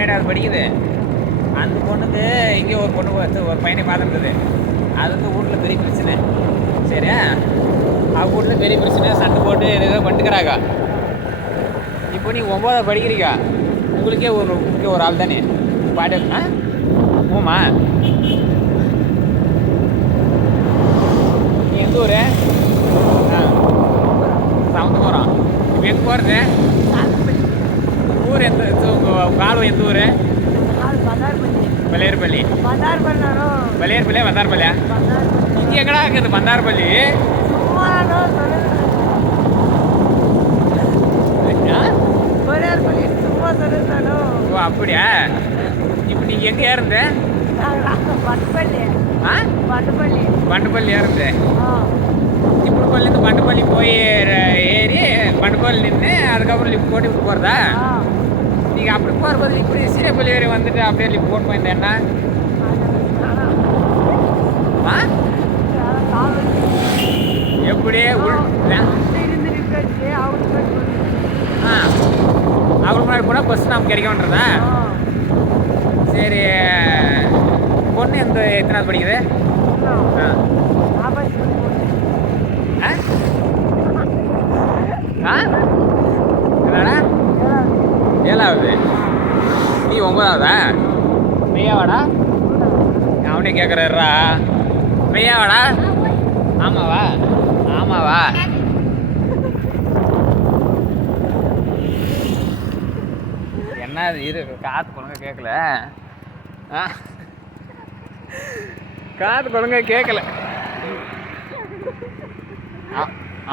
12வது படிக்குது. அந்த பொண்ணுக்கு இங்கே ஒரு பொண்ணு ஒரு பையனை பார்த்துருக்குது. அது வந்து வீட்டில் பெரிய பிரச்சனை. சரியா, அவங்க வீட்டில் பெரிய பிரச்சனை, சண்டை போட்டு எதுவும் பண்ணிக்கிறாங்க. இப்போ நீ 9வது படிக்கிறீங்க, உங்களுக்கே ஒரு ஆள் தானே பாடு. ஆமா, நீ எந்த ஊர்? சமத்துவரம். இப்போ எங்கே போகிறது? ஊர் எந்த? உங்கள் ஆளும் எந்த ஊர்? பழையர்பள்ளி. பழையர்பள்ளியா வந்தார்பள்ளியா? இங்கே எங்கடா இருக்குது வந்தார்பள்ளி? ஓ அப்படியா? இப்போ நீங்கள் எங்கே ஏறுந்த? பண்டுப்பள்ளி ஏறுந்த. இப்படிப்பள்ளிருந்து பண்டுப்பள்ளி போய் ஏறி பண்டுப்பள்ளி நின்று அதுக்கப்புறம் லிஃப்ட் போட்டு இப்படி போகிறதா? நீங்கள் அப்படி போகிறபோது இப்படி சீரப்பள்ளி வரை வந்துட்டு அப்படியே லிஃப்ட் போட்டு போயிருந்தேன்னா எப்படி அவர் முன்னாடி போனால் பஸ் நமக்கு கிடைக்கன்றதா? சரி, பொண்ணு எத்தனாவது படிக்குது? என்னடா 7வது? நீ 9வதா? மெய்யாவாடா? அவனே கேட்குறாரா மெய்யாவாடா? ஆமாவா? ஆமாவா? என்ன இரு, காற்று கொழுங்க கேட்கல. காற்று கொழுங்க கேட்கல.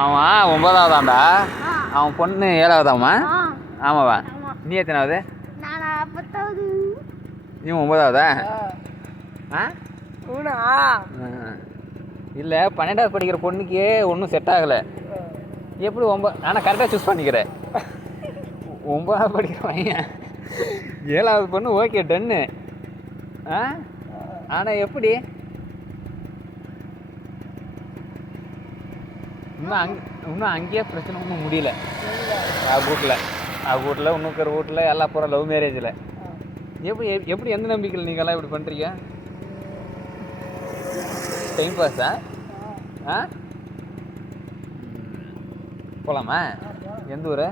அவன் 9வதாண்டா, அவன் பொண்ணு 7வதாம்மா. ஆமாவா? நீ எத்தனாவது? நீ 9வதா? இல்லை, 12வது படிக்கிற பொண்ணுக்கு ஒன்றும் செட் ஆகலை. எப்படி 9? ஆனால் கரெக்டாக சூஸ் பண்ணிக்கிறேன். 9வது படிக்கிற பையன் 7வது பொண்ணு ஓகே டன்னு. ஆனால் எப்படி இன்னும் அங்கேயே பிரச்சனை ஒன்றும் முடியல. வீட்டில் இன்னும் இருக்கிற வீட்டில் எல்லாம் போகிற லவ் மேரேஜில். எப்படி எந்த நம்பிக்கையில் நீங்கள்லாம் இப்படி பண்ணுறீங்க? டைம் பாஸா? போகலாமா? எந்த ஊர்?